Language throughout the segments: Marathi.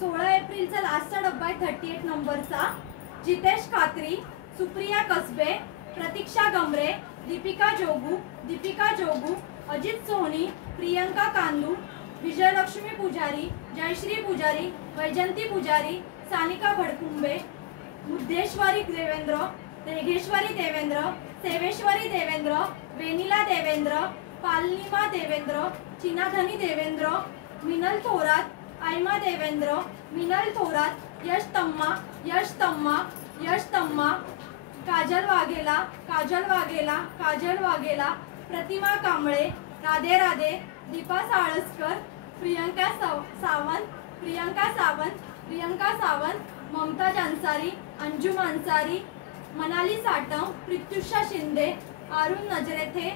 16 एप्रिलचा लास्टचा डब्बा आहे 38 नंबरचा. जितेश कात्री, सुप्रिया कसबे, प्रतीक्षा गमरे, दीपिका जोगू, अजित सोहनी, प्रियंका कांदू, विजयलक्ष्मी पुजारी, जयश्री पुजारी, वैजंती पुजारी, सानिका भडकुंबे, मुद्देश्वरी देवेंद्र, रेघेश्वरी देवेंद्र, सेवेश्वरी देवेंद्र, वेनिला देवेंद्र, पालनिमा देवेंद्र, चिनाधनी देवेंद्र, मिनल थोरात, आयमा देवेंद्र, मिनल थोरात, यश तम्मा, काजल वाघेला, प्रतिमा कांबळे, राधे, दीपा साळसकर, प्रियंका सावंत, ममता जानसारी, अंजुम अन्सारी, मनाली साटम, प्रत्युषा शिंदे, अरुण नजरेथे,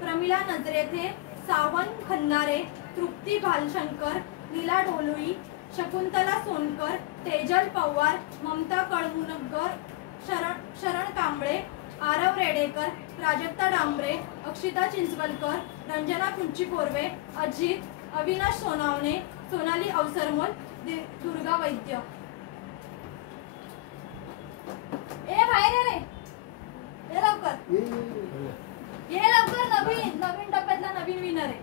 प्रमिला नजरेथे, सावन खन्नारे, तृप्ती भालशंकर, नीला ढोलुई, शकुंतला सोनकर, तेजल पवार, ममता कळमुनकर, शरण कांबळे, आरव रेडेकर, प्राजक्ता डांबरे, अक्षिता चिंचवलकर, रंजना कुंची-पोरवे, अजित, अविनाश सोनावणे, सोनाली अवसरमोल, दुर्गा वैद्य. ए बाहेर रे, ये लवकर, नवीन डब्यातला नवीन विनर आहे.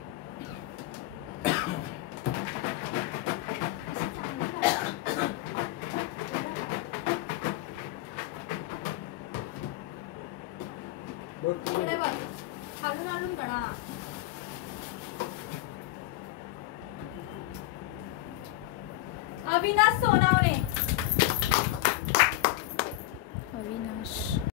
हालून काढा. अविनाश सोनावणे,